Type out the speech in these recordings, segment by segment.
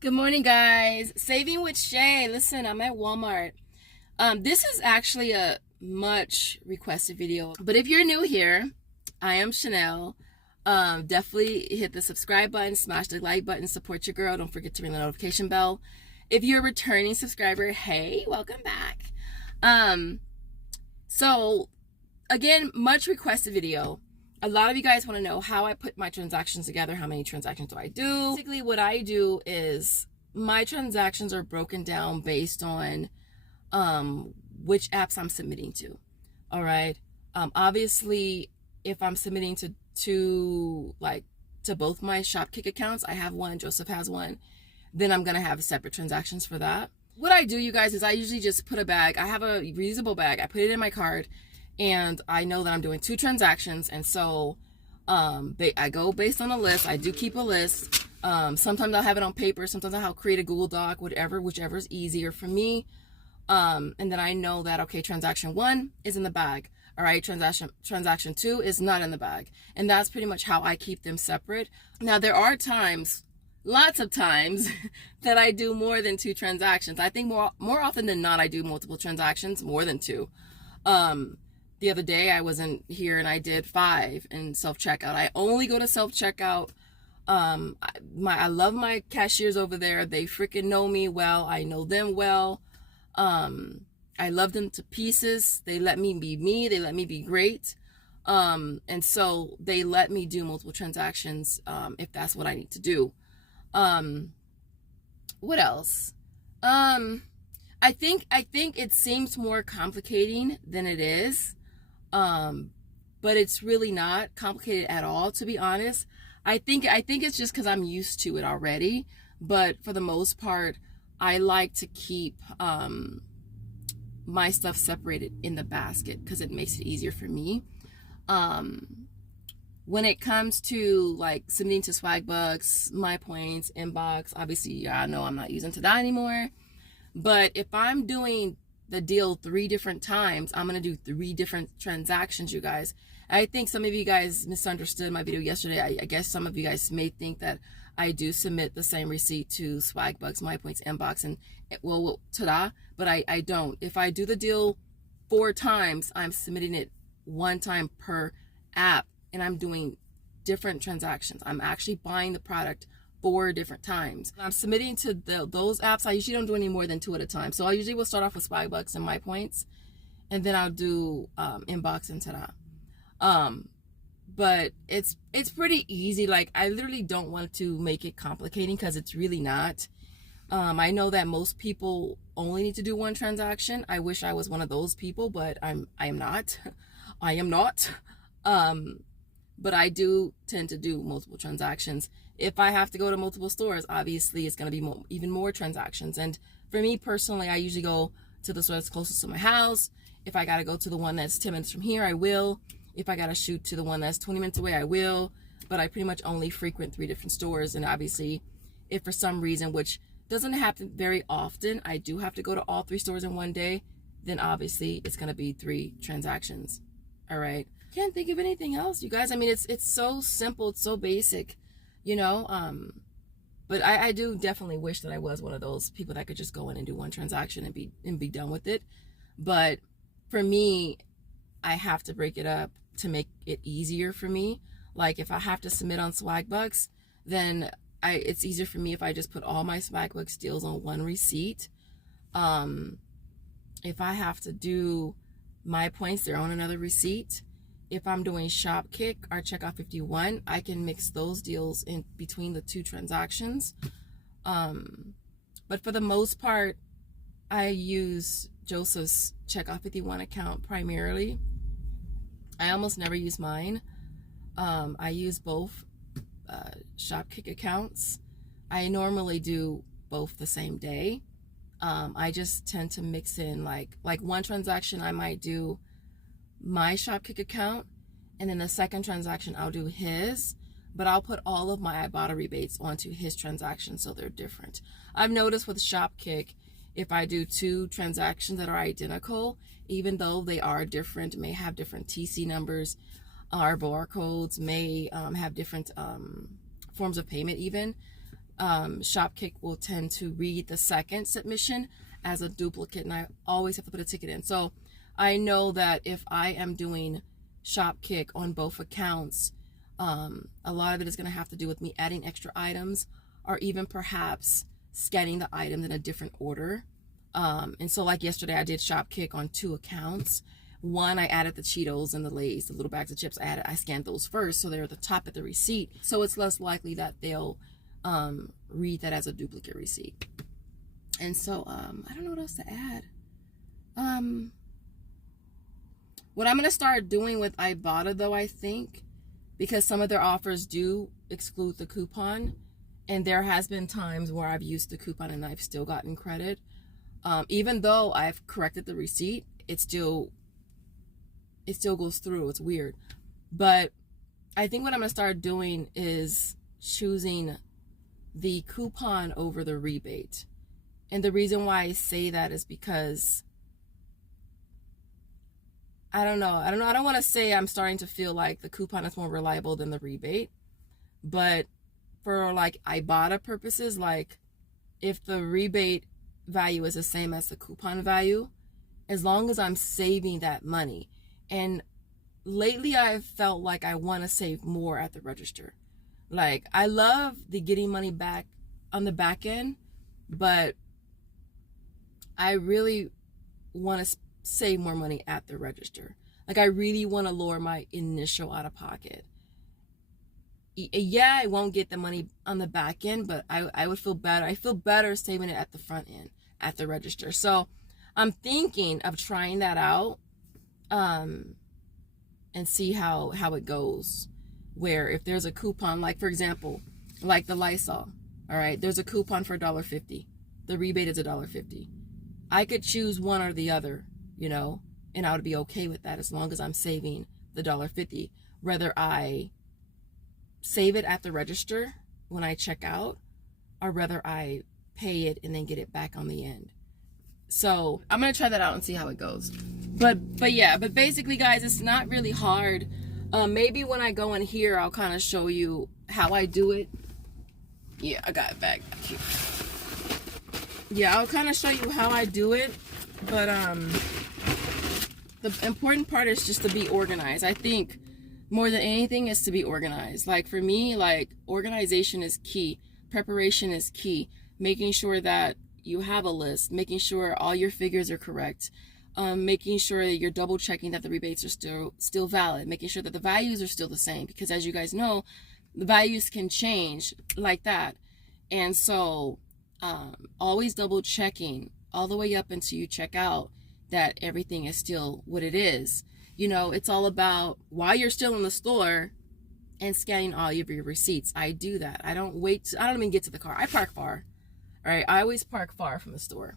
Good morning, guys. Saving with Shay. Listen, I'm at Walmart. This is actually a much requested video, but if you're new here, I am Chanel. Definitely hit the subscribe button, smash the like button, support your girl. Don't forget to ring the notification bell. If you're a returning subscriber, hey, welcome back. So again, much requested video. A lot of you guys want to know how I put my transactions together. How many transactions do I do? Basically, what I do is my transactions are broken down based on which apps I'm submitting to. All right. Obviously, if I'm submitting to both my Shopkick accounts, I have one, Joseph has one, then I'm gonna have separate transactions for that. What I do, you guys, is I usually just put a bag. I have a reusable bag. I put it in my card, and I know that I'm doing 2 transactions, and so I go based on a list. I do keep a list. Sometimes I'll have it on paper. Sometimes I'll create a Google Doc, whichever is easier for me. And then I know that, okay, transaction 1 is in the bag. All right, transaction 2 is not in the bag. And that's pretty much how I keep them separate. Now, there are times, lots of times, that I do more than 2 transactions. I think more often than not, I do multiple transactions, more than 2. The other day I wasn't here and I did 5 in self-checkout. I only go to self-checkout. I love my cashiers over there. They freaking know me well. I know them well. I love them to pieces. They let me be me. They let me be great. And so they let me do multiple transactions if that's what I need to do. What else? I think it seems more complicating than it is. But it's really not complicated at all, to be honest. I think it's just because I'm used to it already. But for the most part, I like to keep my stuff separated in the basket because it makes it easier for me. When it comes to like submitting to Swagbucks, My Points, Inbox, obviously I know I'm not using to that anymore. But if I'm doing the deal 3 different times, I'm going to do 3 different transactions, you guys. I think some of you guys misunderstood my video yesterday. I guess some of you guys may think that I do submit the same receipt to Swagbucks, My Points, Inbox, and well, ta-da, but I don't. If I do the deal 4 times, I'm submitting it 1 time per app, and I'm doing different transactions. I'm actually buying the product 4 different times. I'm submitting to those apps. I usually don't do any more than 2 at a time. So I usually will start off with Swagbucks and My Points, and then I'll do Inbox and ta-da. But it's pretty easy. Like, I literally don't want to make it complicating because it's really not. I know that most people only need to do 1 transaction. I wish I was one of those people, but I am not. I am not. But I do tend to do multiple transactions. If I have to go to multiple stores, obviously it's going to be even more transactions. And for me personally, I usually go to the store that's closest to my house. If I got to go to the one that's 10 minutes from here, I will. If I got to shoot to the one that's 20 minutes away, I will. But I pretty much only frequent 3 different stores. And obviously, if for some reason, which doesn't happen very often, I do have to go to all 3 stores in one day, then obviously it's going to be 3 transactions. All right. Can't think of anything else, you guys. I mean, it's so simple, it's so basic, you know. But I do definitely wish that I was one of those people that could just go in and do 1 transaction and be done with it. But for me, I have to break it up to make it easier for me. Like, if I have to submit on Swagbucks, then it's easier for me if I just put all my Swagbucks deals on 1 receipt. If I have to do My Points, they're on another receipt. If I'm doing Shopkick or Checkout 51, I can mix those deals in between the 2 transactions. But for the most part, I use Joseph's Checkout 51 account primarily. I almost never use mine. I use both Shopkick accounts. I normally do both the same day. I just tend to mix in like 1 transaction I might do my Shopkick account, and then the second transaction I'll do his, but I'll put all of my Ibotta rebates onto his transaction so they're different. I've noticed with Shopkick, if I do 2 transactions that are identical, even though they are different, may have different TC numbers, our barcodes may have different forms of payment even, Shopkick will tend to read the second submission as a duplicate, and I always have to put a ticket in. So I know that if I am doing Shopkick on both accounts, a lot of it is going to have to do with me adding extra items, or even perhaps scanning the items in a different order. And so like yesterday, I did Shopkick on 2 accounts. One, I added the Cheetos and the Lay's, the little bags of chips. I scanned those first, so they're at the top of the receipt. So it's less likely that they'll read that as a duplicate receipt. And so I don't know what else to add. What I'm gonna start doing with Ibotta, though, I think, because some of their offers do exclude the coupon, and there has been times where I've used the coupon and I've still gotten credit. Even though I've corrected the receipt, it still goes through. It's weird. But I think what I'm gonna start doing is choosing the coupon over the rebate. And the reason why I say that is because I don't know. I don't want to say I'm starting to feel like the coupon is more reliable than the rebate. But for like Ibotta purposes, like if the rebate value is the same as the coupon value, as long as I'm saving that money. And lately I've felt like I want to save more at the register. Like, I love the getting money back on the back end, but I really want to save more money at the register. Like, I really want to lower my initial out of pocket. Yeah, I won't get the money on the back end, but I would feel better. I feel better saving it at the front end, at the register. So I'm thinking of trying that out and see how it goes. Where if there's a coupon, like for example, like the Lysol, all right, there's a coupon for $1.50. The rebate is $1.50. I could choose one or the other, you know, and I would be okay with that as long as I'm saving the $1.50. Whether I save it at the register when I check out, or whether I pay it and then get it back on the end. So I'm gonna try that out and see how it goes. But basically, guys, it's not really hard. Maybe when I go in here, I'll kind of show you how I do it. Yeah, I got it back here. Yeah, I'll kind of show you how I do it. But the important part is just to be organized. I think more than anything is to be organized. Like for me, like organization is key. Preparation is key. Making sure that you have a list. Making sure all your figures are correct. Making sure that you're double checking that the rebates are still valid, making sure that the values are still the same, because as you guys know, the values can change like that. And so always double checking all the way up until you check out that everything is still what it is. You know, it's all about while you're still in the store and scanning all of your receipts. I do that. I don't even get to the car. I park far. All right, I always park far from the store.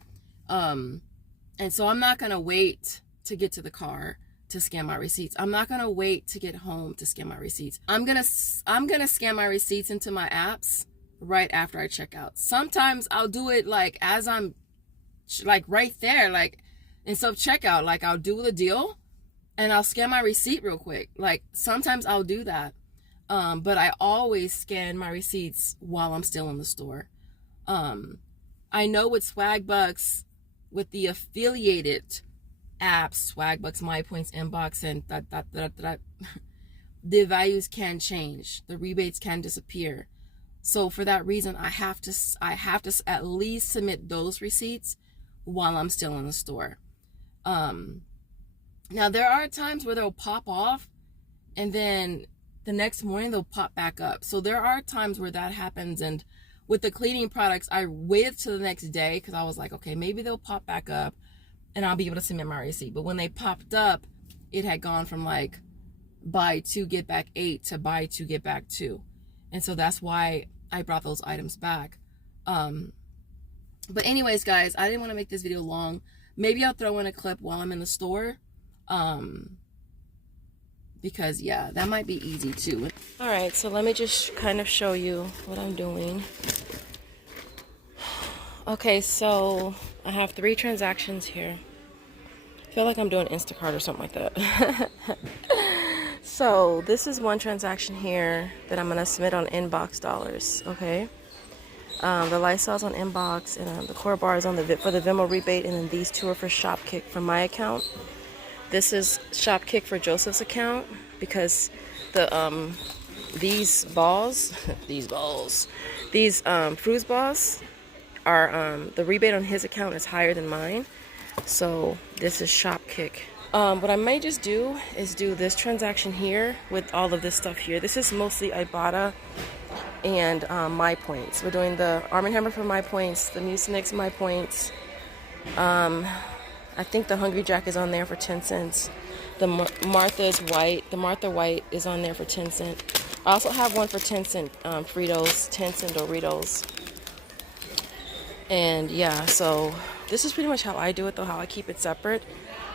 And so I'm not going to wait to get to the car to scan my receipts. I'm not going to wait to get home to scan my receipts. I'm going to scan my receipts into my apps right after I check out. Sometimes I'll do it like as I'm like right there, like in self-checkout, like I'll do the deal and I'll scan my receipt real quick. Like sometimes I'll do that. But I always scan my receipts while I'm still in the store. I know with Swagbucks, with the affiliated apps, Swagbucks, MyPoints, Inbox, and the values can change. The rebates can disappear. So for that reason, I have to at least submit those receipts while I'm still in the store. Now there are times where they'll pop off, and then the next morning they'll pop back up. So there are times where that happens, and with the cleaning products, I waited till the next day because I was like, okay, maybe they'll pop back up and I'll be able to submit my receipt. But when they popped up, it had gone from like buy 2, get back 8 to buy 2, get back 2. And so that's why I brought those items back. But anyways, guys, I didn't want to make this video long. Maybe I'll throw in a clip while I'm in the store. Because yeah, that might be easy too. All right, so let me just kind of show you what I'm doing. Okay, so I have 3 transactions here. I feel like I'm doing Instacart or something like that. So this is one transaction here that I'm gonna submit on inbox dollars, okay? The Lysol's on inbox, and the core bar is on for the Venmo rebate, and then these two are for Shopkick from my account. This is Shopkick for Joseph's account because these balls, these Fruits balls are the rebate on his account is higher than mine, so this is Shopkick. What I might just do is do this transaction here with all of this stuff here. This is mostly Ibotta and my points. We're doing the Arm & Hammer for my points, the Mucinex my points. I think the Hungry Jack is on there for 10 cents. The Martha White is on there for 10 cents. I also have one for 10 cent Fritos, 10 cent Doritos. And yeah, so this is pretty much how I do it though, how I keep it separate.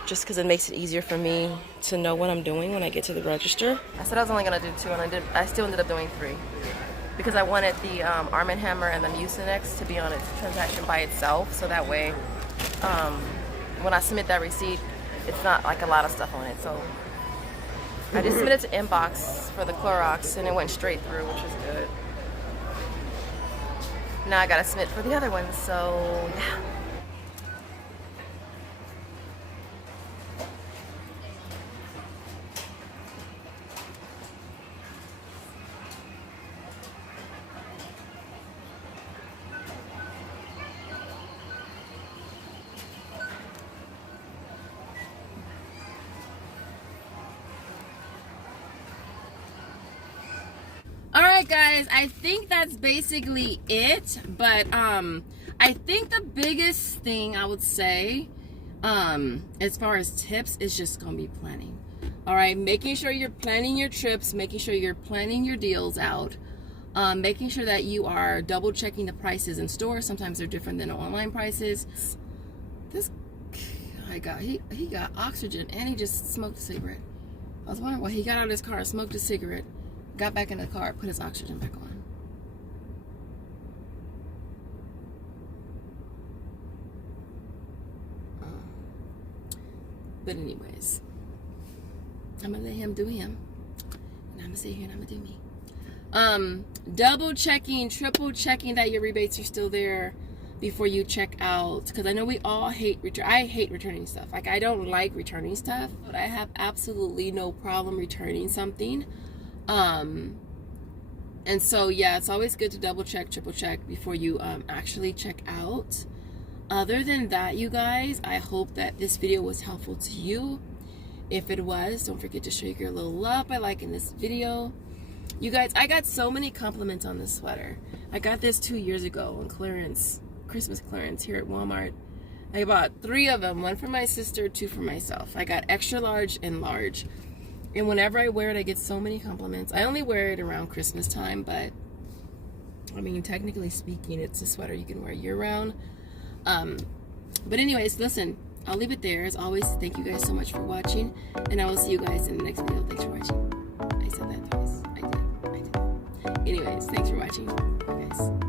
Just because it makes it easier for me to know what I'm doing when I get to the register. I said I was only gonna do 2 and I still ended up doing 3. Because I wanted the Arm & Hammer and the Mucinex to be on its transaction by itself, so that way when I submit that receipt, it's not like a lot of stuff on it. So I just submitted to inbox for the Clorox and it went straight through, which is good. Now I gotta submit for the other ones, so yeah. Alright guys, I think that's basically it, but I think the biggest thing I would say as far as tips is just gonna be planning. Alright, making sure you're planning your trips, making sure you're planning your deals out, making sure that you are double checking the prices in store. Sometimes they're different than online prices. This guy, he got oxygen and he just smoked a cigarette. I was wondering why he got out of his car, smoked a cigarette, got back in the car, put his oxygen back on. But anyways, I'm gonna let him do him, and I'm gonna sit here and I'm gonna do me. Double checking, triple checking that your rebates are still there before you check out, because I know we all hate I hate returning stuff. Like, I don't like returning stuff, but I have absolutely no problem returning something. And so yeah, it's always good to double check, triple check before you actually check out. Other than that, you guys, I hope that this video was helpful to you. If it was, don't forget to show your little love by liking this video. You guys, I got so many compliments on this sweater. I got this 2 years ago on clearance, Christmas clearance here at Walmart. I bought 3 of them, 1 for my sister, 2 for myself. I got extra large and large. And whenever I wear it, I get so many compliments. I only wear it around Christmas time, but I mean, technically speaking, it's a sweater you can wear year-round. But anyways, listen, I'll leave it there. As always, thank you guys so much for watching, and I will see you guys in the next video. Thanks for watching. I said that twice. I did. Anyways, thanks for watching, guys.